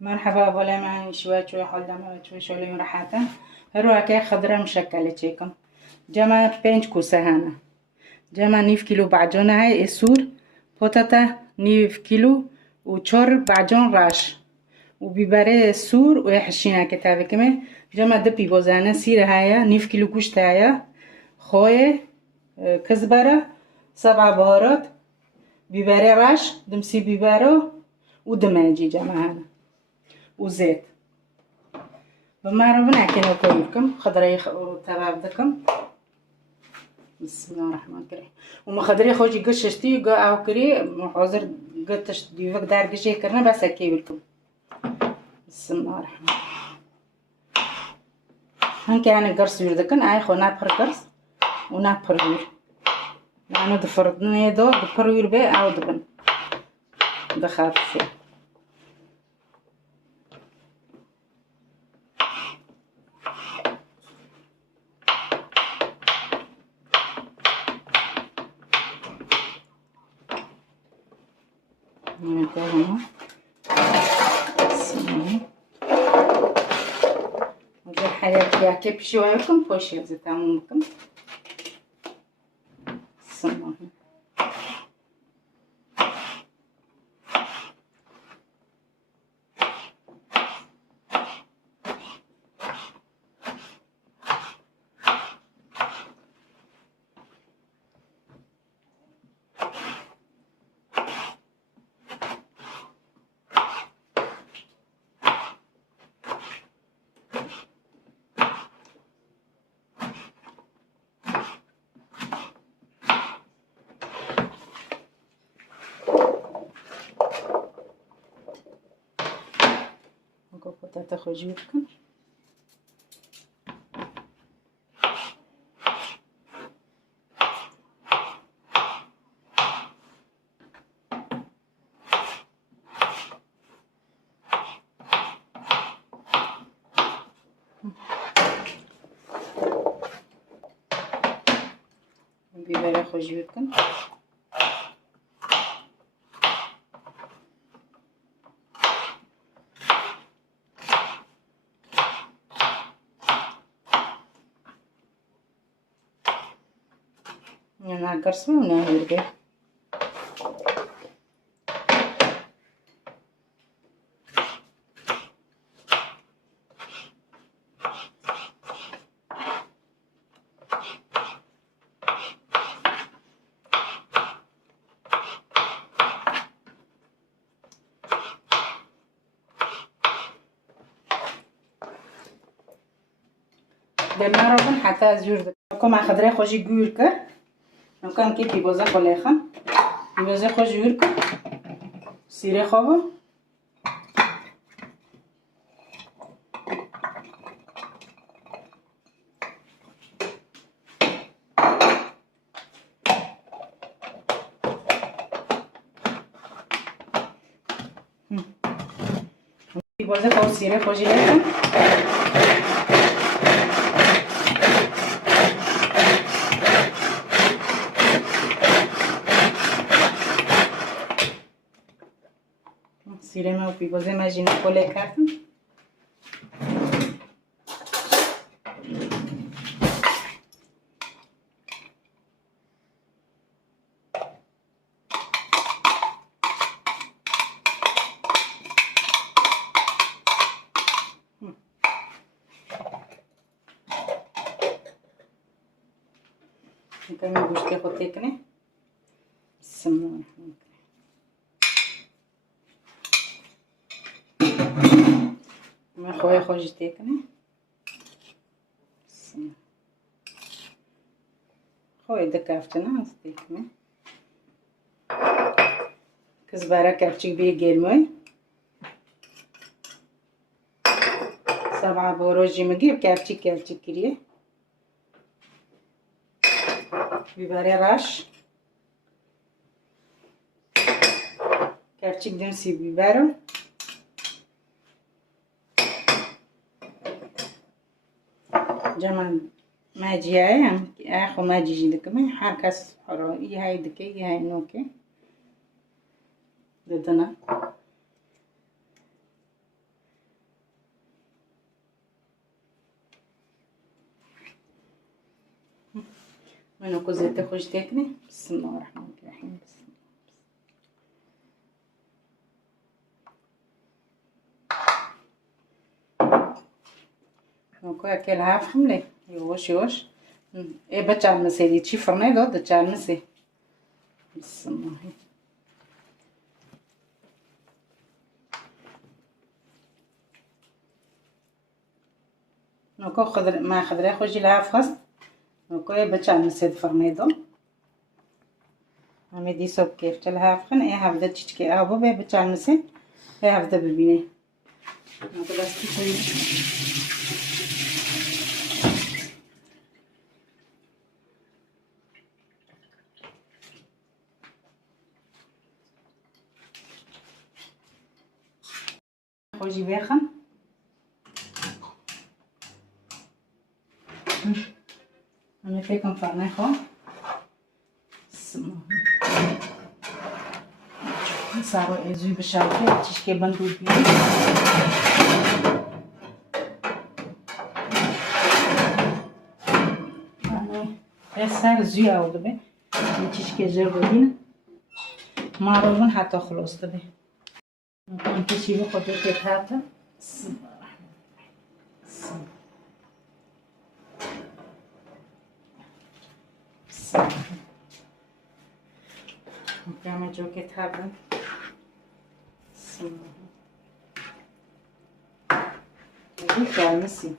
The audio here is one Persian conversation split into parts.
مرحبا ولا معي شوية حال دم شوية راحتا هروح كي خضرة مشكلة تشيكم جمع 5 كوسة هنا جمع 9 كيلو بعجون هاي السور بطاطا 9 كيلو وشور بعجون راش وبيبري السور ويحشينا كتابة كمان جمع دبي بوزانة سيرة هاي 9 كيلو كشت هاي خوية كزبرة 7 بهارات بيبري راش دمسي بيبرو ودماجي جمع هنا وزيت بما ربنا كنا كلكم خضري تبعدكم بسم الله الرحمن الرحيم وما خضري خوجي قششتي قا او كري محاضر قطش ديوك دار قشي كرنا بس اكيبلكم بسم الله الرحمن الرحيم هنكي انا قرص يردكن اي خو نابر قرص ونابر وير لانو دفردنا يدو دفر وير بي او دبن دخات فيه هنا بسم وجه حاجات فيها كيف شويكم بوشي زيتامونكم بسم الله بطاطا خجولكم بيبري خجولكم أنا قرص ونا يربي دمنا ربن حتى زور كم أخذري خوشي جورك ممكن كي بيبوزا خلاصا بيبوزا خوش جورك سيرة خواه بيبوزا خوش سيرة خوشي لكم سيرما وبيبوزا ماجينا كله كاتم نكمل بوشتي خوتيكني بسم الله الرحمن الرحيم ما خويا خوجي تيكني بسم الله خويا دكافتنا ستيكني كزبرة كابتشي بيه جيرموي 7 بوروجي مجيب كابتشي كريه بيبري راش كابتشي دمسي بيبرو جمع ماجي هاي اخو ماجي جيدك ما حركس حرو اي هاي دكي اي هاي نوكي でだな اینو که زیت خوش تکنی. بسم الله الرحمن الرحیم. که اکل هاف حمله یوش ای بچال مسیدی چی فرنه داد چال مسی. بسم الله. نوکو خضر ما خضره خوشی لحاف خست نوکو ای بچال مسید فرنه داد همه دی صبح کیف چل هاف خن ای هفته چیچ که آبو به بچال مسید ای هفته ببینه نوکو دستی کنید خوشی بیخم همه فکرم فرنه خواه سارو ازوی بشارکه چیش که بندود بیاد همه سر زوی آوده به چیش که زر بودینه مارون حتی خلاص ده ممکن کشی به خودت که تاتا ممکن جو که تاتا این gelmesin.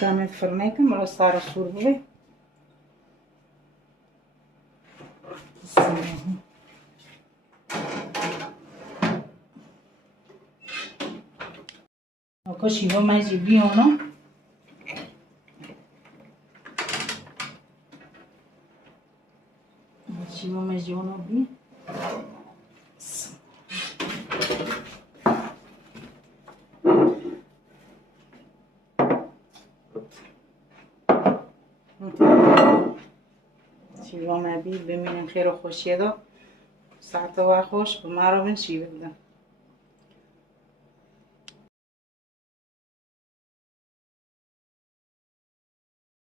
كانت فرنيكم ولا صار الصور بيه وكوشي هو ما يجي بيونو شي هو ما يجي هونو بيه شیوا مبید ببینیم خیر و خوشیه دا ساعت و خوش به ما رو بین شیوه بدم